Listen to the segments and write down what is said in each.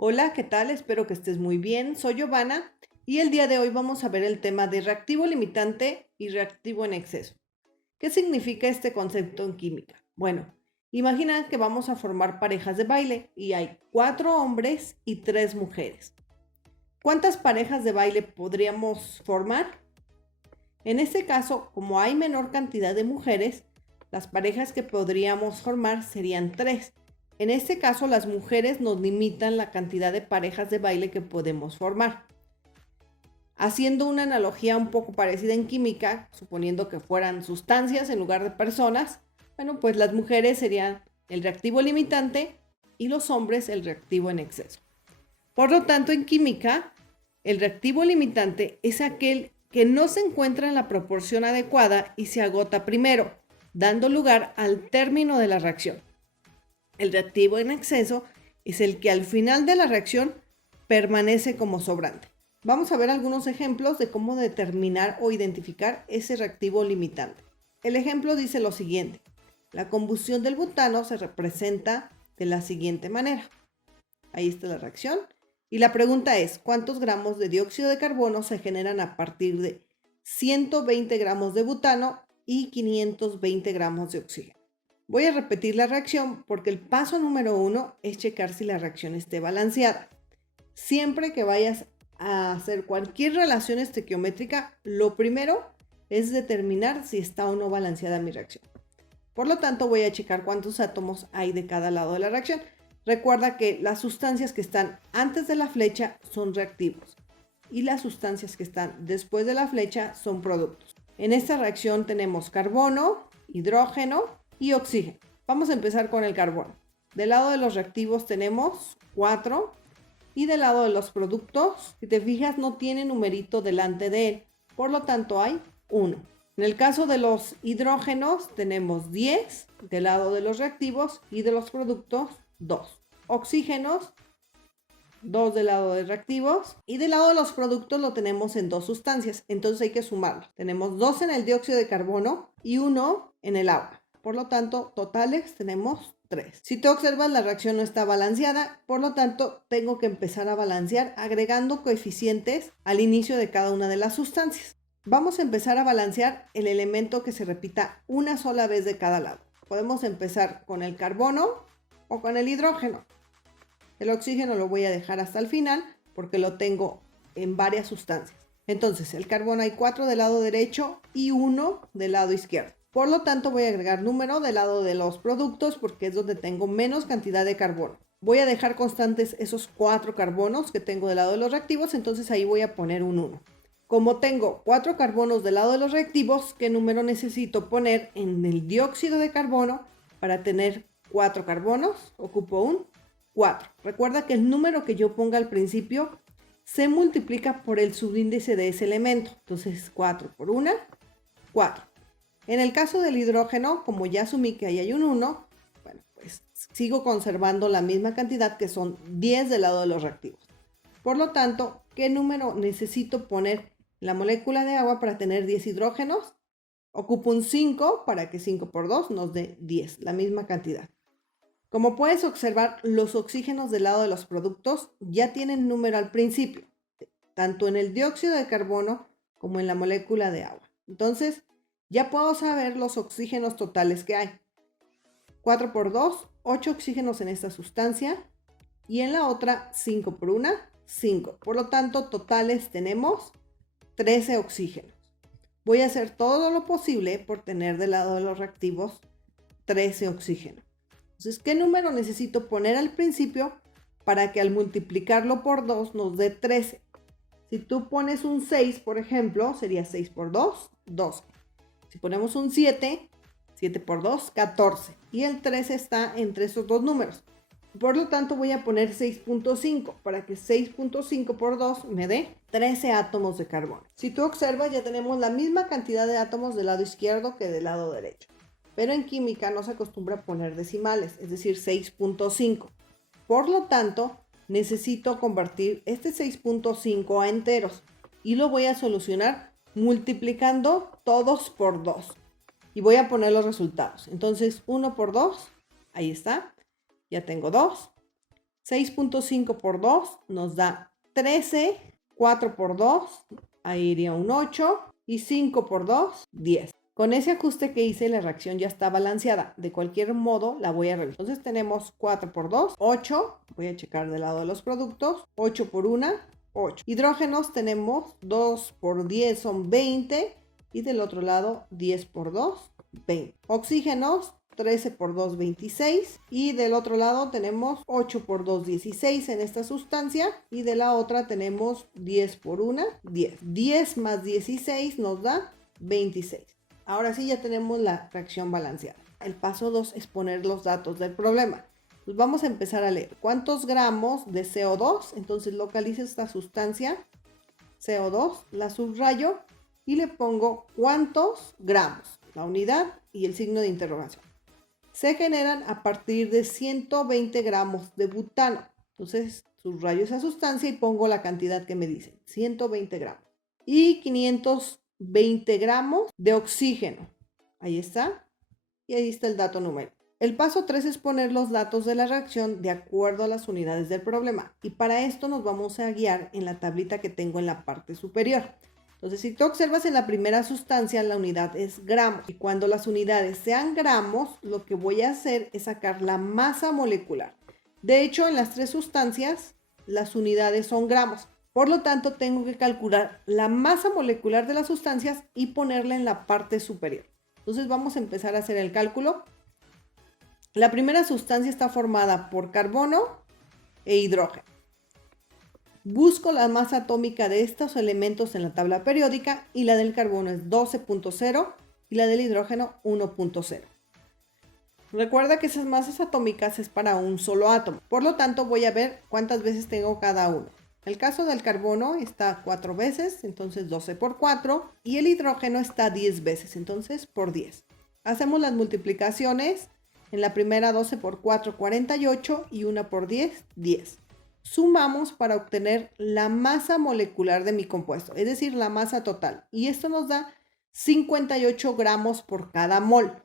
Hola, ¿qué tal? Espero que estés muy bien. Soy Giovanna y el día de hoy vamos a ver el tema de reactivo limitante y reactivo en exceso. ¿Qué significa este concepto en química? Bueno, imagina que vamos a formar parejas de baile y hay 4 hombres y 3 mujeres. ¿Cuántas parejas de baile podríamos formar? En este caso, como hay menor cantidad de mujeres, las parejas que podríamos formar serían 3. En este caso, las mujeres nos limitan la cantidad de parejas de baile que podemos formar. Haciendo una analogía un poco parecida en química, suponiendo que fueran sustancias en lugar de personas, bueno, pues las mujeres serían el reactivo limitante y los hombres el reactivo en exceso. Por lo tanto, en química, el reactivo limitante es aquel que no se encuentra en la proporción adecuada y se agota primero, dando lugar al término de la reacción. El reactivo en exceso es el que al final de la reacción permanece como sobrante. Vamos a ver algunos ejemplos de cómo determinar o identificar ese reactivo limitante. El ejemplo dice lo siguiente: la combustión del butano se representa de la siguiente manera. Ahí está la reacción. Y la pregunta es, ¿cuántos gramos de dióxido de carbono se generan a partir de 120 gramos de butano y 520 gramos de oxígeno? Voy a repetir la reacción porque el paso número 1 es checar si la reacción esté balanceada. Siempre que vayas a hacer cualquier relación estequiométrica, lo primero es determinar si está o no balanceada mi reacción. Por lo tanto, voy a checar cuántos átomos hay de cada lado de la reacción. Recuerda que las sustancias que están antes de la flecha son reactivos y las sustancias que están después de la flecha son productos. En esta reacción tenemos carbono, hidrógeno y oxígeno. Vamos a empezar con el carbono. Del lado de los reactivos tenemos 4 y del lado de los productos, si te fijas, no tiene numerito delante de él. Por lo tanto, hay 1. En el caso de los hidrógenos tenemos 10 del lado de los reactivos y de los productos 2. Oxígenos, 2 del lado de reactivos y del lado de los productos lo tenemos en 2 sustancias, entonces hay que sumarlo. Tenemos 2 en el dióxido de carbono y 1 en el agua. Por lo tanto, totales tenemos 3. Si tú observas, la reacción no está balanceada, por lo tanto, tengo que empezar a balancear agregando coeficientes al inicio de cada una de las sustancias. Vamos a empezar a balancear el elemento que se repita una sola vez de cada lado. Podemos empezar con el carbono o con el hidrógeno. El oxígeno lo voy a dejar hasta el final porque lo tengo en varias sustancias. Entonces, el carbono hay 4 del lado derecho y 1 del lado izquierdo. Por lo tanto, voy a agregar número del lado de los productos porque es donde tengo menos cantidad de carbono. Voy a dejar constantes esos 4 carbonos que tengo del lado de los reactivos, entonces ahí voy a poner un 1. Como tengo 4 carbonos del lado de los reactivos, ¿qué número necesito poner en el dióxido de carbono para tener 4 carbonos? Ocupo un 4. Recuerda que el número que yo ponga al principio se multiplica por el subíndice de ese elemento. Entonces 4 por 1, 4. En el caso del hidrógeno, como ya asumí que ahí hay un 1, bueno, pues sigo conservando la misma cantidad que son 10 del lado de los reactivos. Por lo tanto, ¿qué número necesito poner en la molécula de agua para tener 10 hidrógenos? Ocupo un 5 para que 5 por 2 nos dé 10, la misma cantidad. Como puedes observar, los oxígenos del lado de los productos ya tienen número al principio, tanto en el dióxido de carbono como en la molécula de agua. Entonces, ya puedo saber los oxígenos totales que hay. 4 por 2, 8 oxígenos en esta sustancia y en la otra 5 por 1, 5. Por lo tanto, totales tenemos 13 oxígenos. Voy a hacer todo lo posible por tener del lado de los reactivos 13 oxígenos. Entonces, ¿qué número necesito poner al principio para que al multiplicarlo por 2 nos dé 13? Si tú pones un 6, por ejemplo, sería 6 por 2, 12. Si ponemos un 7, 7 por 2, 14. Y el 13 está entre esos dos números. Por lo tanto, voy a poner 6.5 para que 6.5 por 2 me dé 13 átomos de carbono. Si tú observas, ya tenemos la misma cantidad de átomos del lado izquierdo que del lado derecho. Pero en química no se acostumbra a poner decimales, es decir, 6.5. Por lo tanto, necesito convertir este 6.5 a enteros y lo voy a solucionar multiplicando todos por 2. Y voy a poner los resultados. Entonces, 1 por 2, ahí está, ya tengo 2. 6.5 por 2 nos da 13, 4 por 2, ahí iría un 8 y 5 por 2, 10. Con ese ajuste que hice, la reacción ya está balanceada. De cualquier modo, la voy a revisar. Entonces tenemos 4 por 2, 8. Voy a checar del lado de los productos. 8 por 1, 8. Hidrógenos tenemos 2 por 10 son 20. Y del otro lado, 10 por 2, 20. Oxígenos, 13 por 2, 26. Y del otro lado tenemos 8 por 2, 16 en esta sustancia. Y de la otra tenemos 10 por 1, 10. 10 más 16 nos da 26. Ahora sí ya tenemos la reacción balanceada. El paso 2 es poner los datos del problema. Pues vamos a empezar a leer. ¿Cuántos gramos de CO2? Entonces localizo esta sustancia, CO2, la subrayo y le pongo cuántos gramos, la unidad y el signo de interrogación. Se generan a partir de 120 gramos de butano. Entonces subrayo esa sustancia y pongo la cantidad que me dicen, 120 gramos. Y 520 gramos de oxígeno. Ahí está. Y ahí está el dato numérico. El paso 3 es poner los datos de la reacción de acuerdo a las unidades del problema. Y para esto nos vamos a guiar en la tablita que tengo en la parte superior. Entonces, si tú observas en la primera sustancia, la unidad es gramos. Y cuando las unidades sean gramos, lo que voy a hacer es sacar la masa molecular. De hecho, en las tres sustancias, las unidades son gramos. Por lo tanto, tengo que calcular la masa molecular de las sustancias y ponerla en la parte superior. Entonces, vamos a empezar a hacer el cálculo. La primera sustancia está formada por carbono e hidrógeno. Busco la masa atómica de estos elementos en la tabla periódica y la del carbono es 12.0 y la del hidrógeno 1.0. Recuerda que esas masas atómicas es para un solo átomo, por lo tanto voy a ver cuántas veces tengo cada uno. El caso del carbono está 4 veces, entonces 12 por 4, y el hidrógeno está 10 veces, entonces por 10. Hacemos las multiplicaciones, en la primera 12 por 4, 48 y 1 por 10, 10. Sumamos para obtener la masa molecular de mi compuesto, es decir, la masa total. Y esto nos da 58 gramos por cada mol.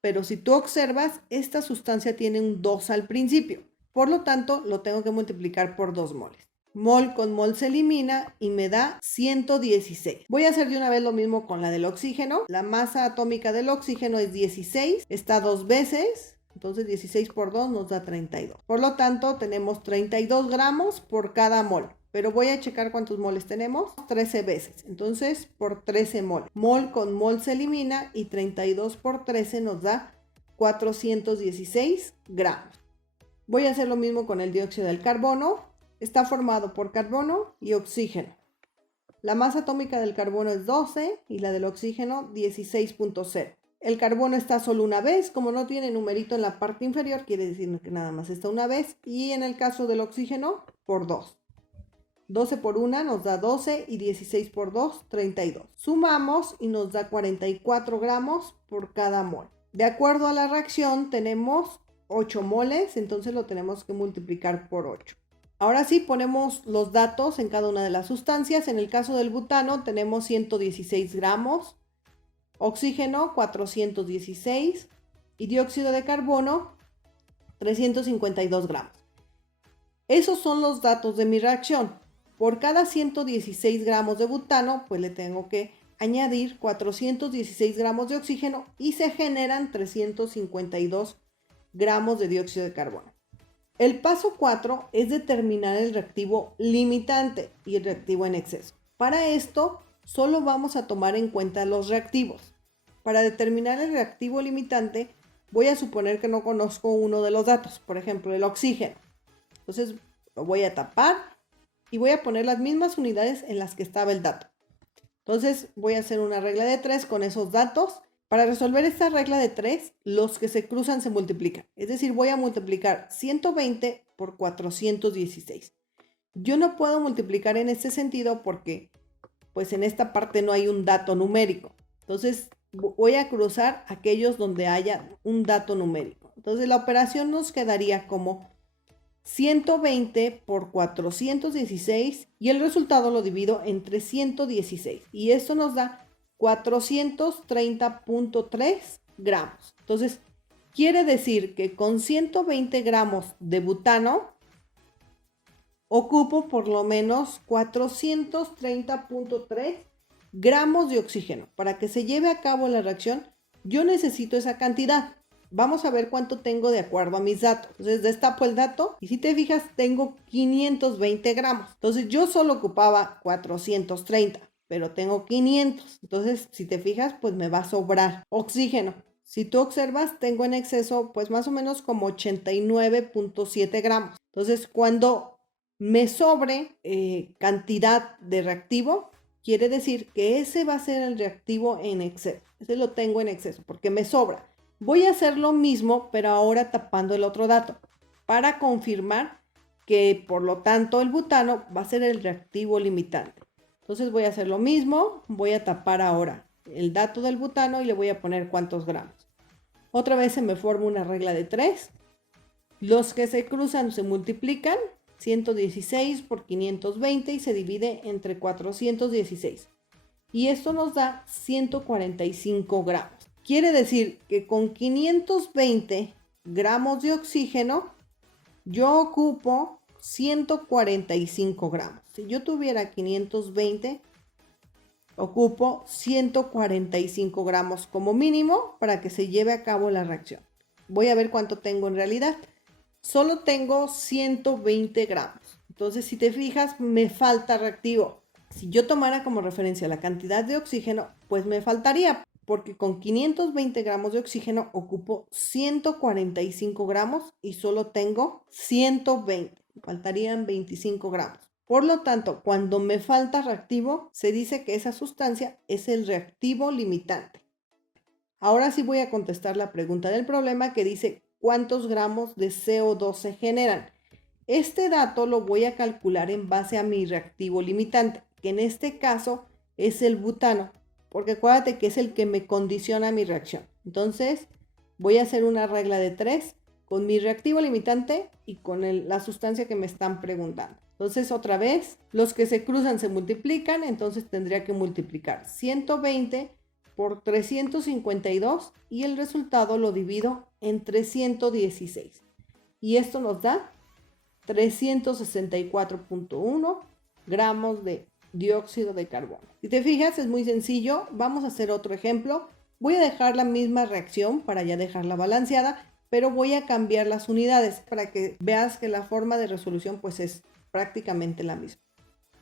Pero si tú observas, esta sustancia tiene un 2 al principio. Por lo tanto, lo tengo que multiplicar por 2 moles. Mol con mol se elimina y me da 116. Voy a hacer de una vez lo mismo con la del oxígeno. La masa atómica del oxígeno es 16, está 2 veces. Entonces 16 por 2 nos da 32. Por lo tanto, tenemos 32 gramos por cada mol. Pero voy a checar cuántos moles tenemos. 13 veces. Entonces, por 13 mol. Mol con mol se elimina y 32 por 13 nos da 416 gramos. Voy a hacer lo mismo con el dióxido del carbono. Está formado por carbono y oxígeno. La masa atómica del carbono es 12 y la del oxígeno 16.0. El carbono está solo una vez, como no tiene numerito en la parte inferior, quiere decir que nada más está una vez. Y en el caso del oxígeno, por 2. 12 por 1 nos da 12 y 16 por 2, 32. Sumamos y nos da 44 gramos por cada mol. De acuerdo a la reacción, tenemos 8 moles, entonces lo tenemos que multiplicar por 8. Ahora sí, ponemos los datos en cada una de las sustancias. En el caso del butano, tenemos 116 gramos. Oxígeno 416 y dióxido de carbono 352 gramos. Esos son los datos de mi reacción. Por cada 116 gramos de butano, pues le tengo que añadir 416 gramos de oxígeno y se generan 352 gramos de dióxido de carbono. El paso 4 es determinar el reactivo limitante y el reactivo en exceso. Para esto, solo vamos a tomar en cuenta los reactivos. Para determinar el reactivo limitante, voy a suponer que no conozco uno de los datos, por ejemplo, el oxígeno. Entonces, lo voy a tapar y voy a poner las mismas unidades en las que estaba el dato. Entonces, voy a hacer una regla de 3 con esos datos. Para resolver esta regla de 3, los que se cruzan se multiplican. Es decir, voy a multiplicar 120 por 416. Yo no puedo multiplicar en este sentido porque, pues en esta parte no hay un dato numérico. Entonces, voy a cruzar aquellos donde haya un dato numérico. Entonces, la operación nos quedaría como 120 por 416 y el resultado lo divido entre 116. Y esto nos da 430.3 gramos. Entonces, quiere decir que con 120 gramos de butano ocupo por lo menos 430.3 gramos de oxígeno. Para que se lleve a cabo la reacción, yo necesito esa cantidad. Vamos a ver cuánto tengo de acuerdo a mis datos. Entonces destapo el dato y si te fijas tengo 520 gramos. Entonces yo solo ocupaba 430, pero tengo 500. Entonces si te fijas pues me va a sobrar oxígeno. Si tú observas tengo en exceso pues más o menos como 89.7 gramos. Entonces cuando me sobre cantidad de reactivo, quiere decir que ese va a ser el reactivo en exceso. Ese lo tengo en exceso porque me sobra. Voy a hacer lo mismo, pero ahora tapando el otro dato, para confirmar que por lo tanto el butano va a ser el reactivo limitante. Entonces voy a hacer lo mismo, voy a tapar ahora el dato del butano y le voy a poner cuántos gramos. Otra vez se me forma una regla de 3. Los que se cruzan se multiplican, 116 por 520 y se divide entre 416. Y esto nos da 145 gramos. Quiere decir que con 520 gramos de oxígeno, yo ocupo 145 gramos. Si yo tuviera 520, ocupo 145 gramos como mínimo para que se lleve a cabo la reacción. Voy a ver cuánto tengo en realidad. Solo tengo 120 gramos. Entonces, si te fijas, me falta reactivo. Si yo tomara como referencia la cantidad de oxígeno, pues me faltaría, porque con 520 gramos de oxígeno ocupo 145 gramos y solo tengo 120. Faltarían 25 gramos. Por lo tanto, cuando me falta reactivo, se dice que esa sustancia es el reactivo limitante. Ahora sí voy a contestar la pregunta del problema que dice ¿cuántos gramos de CO2 se generan? Este dato lo voy a calcular en base a mi reactivo limitante, que en este caso es el butano, porque acuérdate que es el que me condiciona mi reacción. Entonces voy a hacer una regla de 3 con mi reactivo limitante y con la sustancia que me están preguntando. Entonces otra vez, los que se cruzan se multiplican, entonces tendría que multiplicar 120 por 352 y el resultado lo divido en 316. Y esto nos da 364.1 gramos de dióxido de carbono. Si te fijas, es muy sencillo. Vamos a hacer otro ejemplo. Voy a dejar la misma reacción para ya dejarla balanceada, pero voy a cambiar las unidades para que veas que la forma de resolución pues es prácticamente la misma.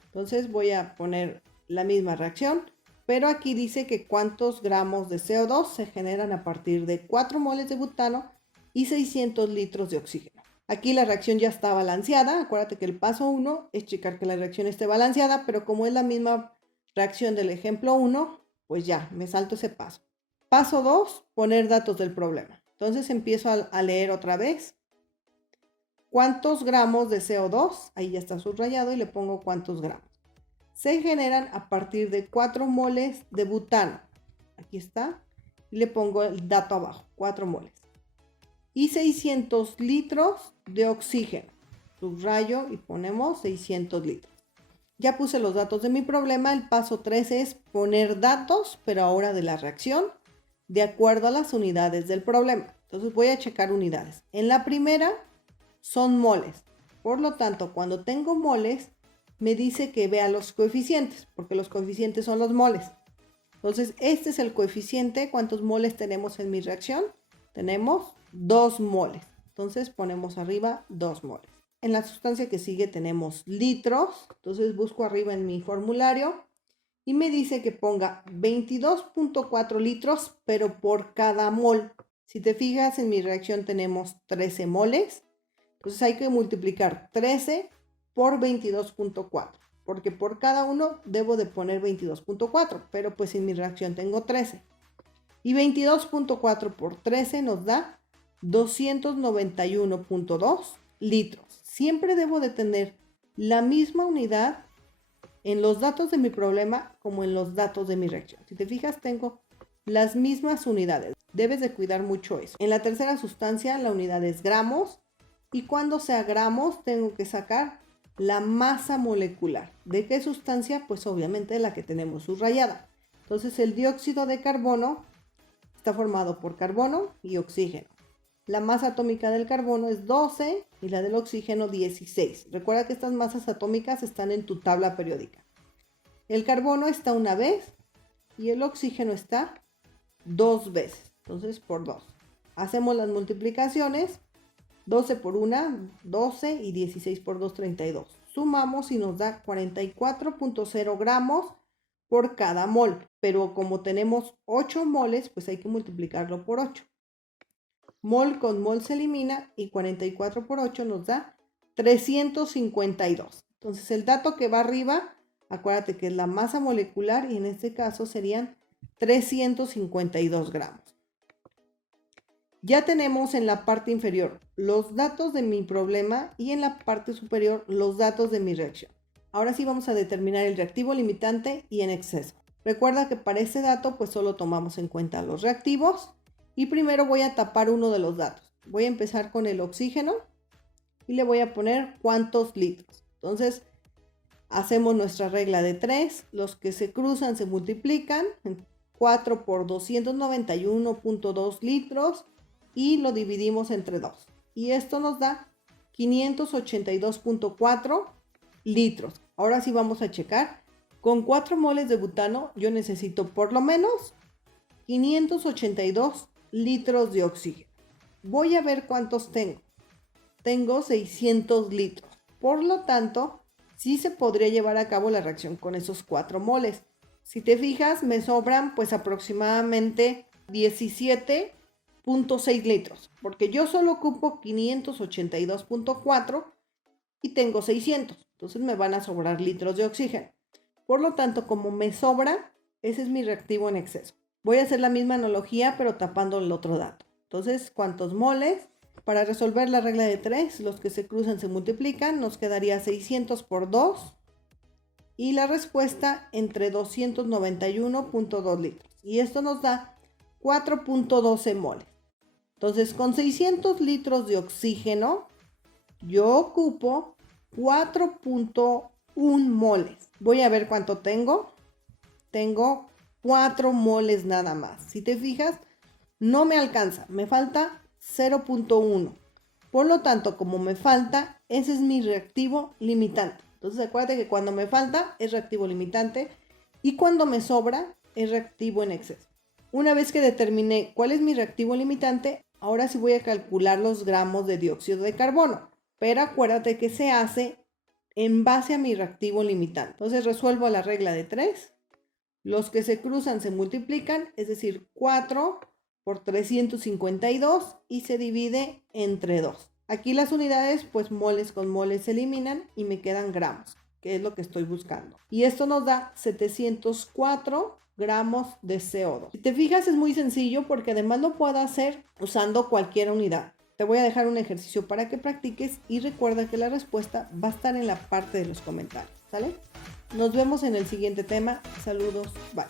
Entonces voy a poner la misma reacción, pero aquí dice que cuántos gramos de CO2 se generan a partir de 4 moles de butano y 600 litros de oxígeno. Aquí la reacción ya está balanceada. Acuérdate que el paso 1 es checar que la reacción esté balanceada, pero como es la misma reacción del ejemplo 1, pues ya, me salto ese paso. Paso 2, poner datos del problema. Entonces empiezo a leer otra vez. ¿Cuántos gramos de CO2? Ahí ya está subrayado y le pongo cuántos gramos. Se generan a partir de 4 moles de butano. Aquí está. Y le pongo el dato abajo, 4 moles. Y 600 litros de oxígeno. Subrayo y ponemos 600 litros. Ya puse los datos de mi problema. El paso 3 es poner datos, pero ahora de la reacción, de acuerdo a las unidades del problema. Entonces voy a checar unidades. En la primera son moles. Por lo tanto, cuando tengo moles, me dice que vea los coeficientes, porque los coeficientes son los moles. Entonces, este es el coeficiente. ¿Cuántos moles tenemos en mi reacción? Tenemos 2 moles. Entonces ponemos arriba 2 moles. En la sustancia que sigue tenemos litros. Entonces busco arriba en mi formulario y me dice que ponga 22.4 litros, pero por cada mol. Si te fijas, en mi reacción tenemos 13 moles. Entonces hay que multiplicar 13 por 22.4. Porque por cada uno debo de poner 22.4. Pero pues en mi reacción tengo 13. Y 22.4 por 13 nos da 291.2 litros. Siempre debo de tener la misma unidad en los datos de mi problema como en los datos de mi reacción. Si te fijas, tengo las mismas unidades. Debes de cuidar mucho eso. En la tercera sustancia, la unidad es gramos. Y cuando sea gramos, tengo que sacar la masa molecular. ¿De qué sustancia? Pues obviamente la que tenemos subrayada. Entonces el dióxido de carbono está formado por carbono y oxígeno. la masa atómica del carbono es 12 y la del oxígeno 16. Recuerda que estas masas atómicas están en tu tabla periódica. El carbono está una vez y el oxígeno está 2 veces. Entonces por 2. Hacemos las multiplicaciones. 12 por 1, 12 y 16 por 2, 32. Sumamos y nos da 44.0 gramos por cada mol. Pero como tenemos 8 moles, pues hay que multiplicarlo por 8. Mol con mol se elimina y 44 por 8 nos da 352. Entonces el dato que va arriba, acuérdate que es la masa molecular y en este caso serían 352 gramos. Ya tenemos en la parte inferior los datos de mi problema y en la parte superior los datos de mi reacción. Ahora sí vamos a determinar el reactivo limitante y en exceso. Recuerda que para este dato pues solo tomamos en cuenta los reactivos y primero voy a tapar uno de los datos. Voy a empezar con el oxígeno y le voy a poner cuántos litros. Entonces hacemos nuestra regla de 3, los que se cruzan se multiplican, 4 por 291.2 litros y lo dividimos entre 2. Y esto nos da 582.4 litros. Ahora sí vamos a checar. Con 4 moles de butano yo necesito por lo menos 582 litros de oxígeno. Voy a ver cuántos tengo. Tengo 600 litros. Por lo tanto, sí se podría llevar a cabo la reacción con esos 4 moles. Si te fijas, me sobran pues aproximadamente 17.6 litros, porque yo solo ocupo 582.4 y tengo 600. Entonces me van a sobrar litros de oxígeno. Por lo tanto, como me sobra, ese es mi reactivo en exceso. Voy a hacer la misma analogía, pero tapando el otro dato. Entonces, ¿cuántos moles? Para resolver la regla de 3, los que se cruzan se multiplican. Nos quedaría 600 por 2. Y la respuesta entre 291.2 litros. Y esto nos da 4.12 moles. Entonces, con 600 litros de oxígeno, yo ocupo 4.1 moles. Voy a ver cuánto tengo. Tengo 4 moles nada más. Si te fijas, no me alcanza. Me falta 0.1. Por lo tanto, como me falta, ese es mi reactivo limitante. Entonces, acuérdate que cuando me falta es reactivo limitante y cuando me sobra es reactivo en exceso. Una vez que determiné cuál es mi reactivo limitante, ahora sí voy a calcular los gramos de dióxido de carbono. Pero acuérdate que se hace en base a mi reactivo limitante. Entonces resuelvo la regla de 3. Los que se cruzan se multiplican, es decir, 4 por 352 y se divide entre 2. Aquí las unidades, pues moles con moles se eliminan y me quedan gramos, que es lo que estoy buscando. Y esto nos da 704 gramos de CO2. Si te fijas, es muy sencillo porque además lo puedo hacer usando cualquier unidad. Te voy a dejar un ejercicio para que practiques y recuerda que la respuesta va a estar en la parte de los comentarios, ¿sale? Nos vemos en el siguiente tema. Saludos, bye.